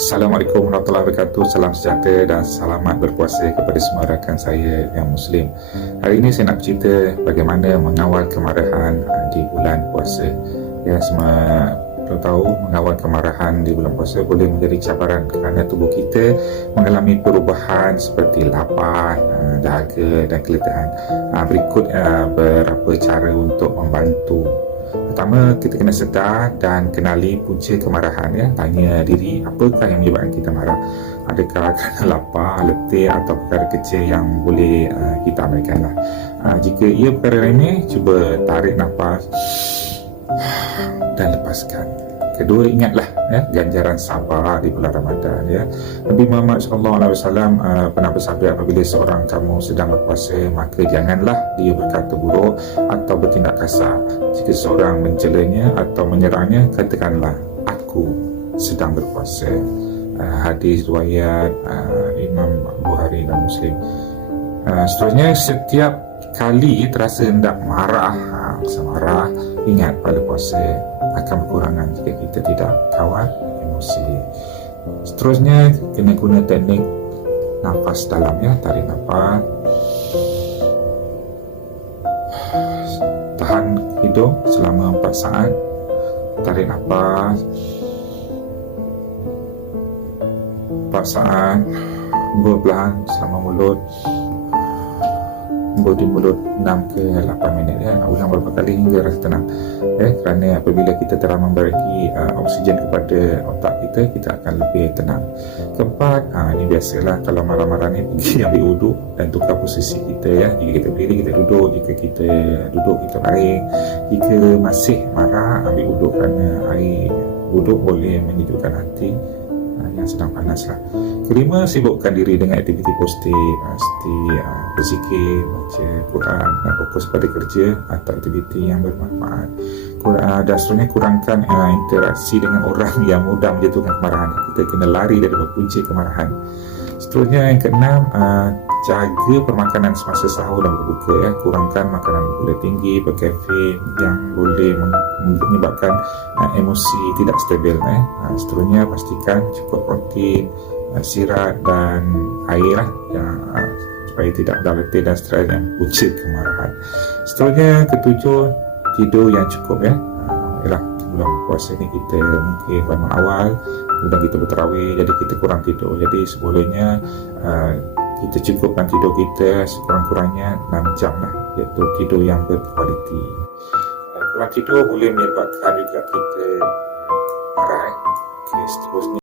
Assalamualaikum warahmatullahi wabarakatuh. Salam sejahtera dan selamat berpuasa kepada semua rakan saya yang Muslim. Hari ini saya nak cerita bagaimana mengawal kemarahan di bulan puasa. Ya, semua perlu tahu mengawal kemarahan di bulan puasa boleh menjadi cabaran kerana tubuh kita mengalami perubahan seperti lapar, dahaga dan keletihan. Berikut beberapa cara untuk membantu. Pertama, kita kena sedar dan kenali punca kemarahan. Tanya diri, apakah yang menyebabkan kita marah? Adakah kerana lapar, letih atau perkara kecil yang boleh kita abaikanlah. Jika ia perkara remeh, cuba tarik nafas dan lepaskan. Kedua, ingatlah ganjaran sabar di bulan Ramadan. Nabi Muhammad SAW pernah bersabda, apabila seorang kamu sedang berpuasa, maka janganlah dia berkata buruk atau bertindak kasar. Jika seorang mencelanya atau menyerangnya, katakanlah, aku sedang berpuasa. Hadis riwayat Imam Bukhari dan Muslim. Seterusnya, setiap kali terasa hendak marah, ingat pada puasa akan berkurangan jika kita tidak kawal emosi. Seterusnya, kena guna teknik nafas dalam. Tarik nafas, tahan hidung selama 4 saat, tarik nafas 4 saat, hembus perlahan selama mulut, hembus di mulut 6 ke 8 minit. Ulang beberapa kali hingga rasa tenang. Kerana apabila kita telah memberi oksigen kepada otak kita, kita akan lebih tenang. Keempat, ini biasalah, kalau marah-marah ni pergi ambil wuduk dan tukar posisi kita. Jika kita berdiri, kita duduk. Jika kita duduk, kita baring. Jika masih marah, ambil wuduk, kerana air wuduk boleh menyejukkan hati yang sedang panas lah. Kelima, sibukkan diri dengan aktiviti positif seperti berzikir, baca Quran, fokus pada kerja atau aktiviti yang bermanfaat. Dan seterusnya, kurangkan interaksi dengan orang yang mudah menjatuhkan kemarahan. Kita kena lari dari punca kemarahan. Seterusnya, yang keenam, jaga permakanan semasa sahur dan berbuka. Kurangkan makanan gula tinggi, berkafein yang boleh menyebabkan emosi tidak stabil. Seterusnya, pastikan cukup protein, sirat dan air supaya tidak mudah letih dan stres yang punca kemarahan. Seterusnya, ketujuh, tidur yang cukup. Bulan puasa ni kita mungkin bangun awal, kemudian kita berterawih, jadi kita kurang tidur. Jadi sebolehnya kita cukupkan tidur kita sekurang-kurangnya 6 jam lah, iaitu tidur yang berkualiti. Kurang tidur boleh menyebabkan juga kita marah. Seterusnya